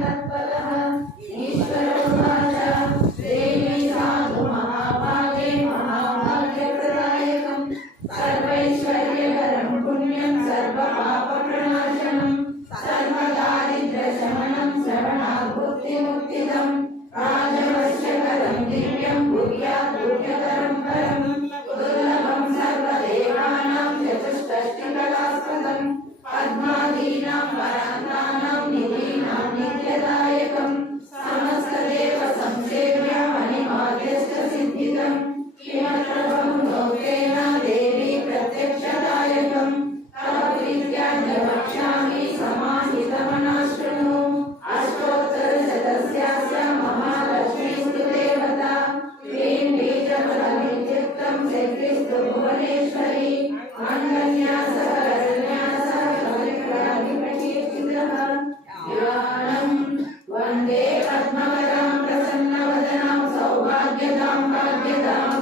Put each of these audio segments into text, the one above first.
तत्परः ईश्वर गवक्ष्यामि समाहितमनाशृणु अष्टोत्तरशतस्यास्य महालक्ष्मीस्तुदेवता क्लीं बीजफलमित्युक्तं शक्तिस्तु भुवनेश्वरी मङ्गन्यासः रन्यासः कविप्राधिपकीर्तितः ज्ञानं वन्दे पद्मवदां प्रसन्नवदनां सौभाग्यदां भाग्यदाम्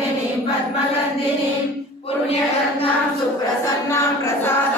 पद्मिनीं पद्मगन्धिनीं पुण्यगन्धां सुप्रसन्नां प्रसाद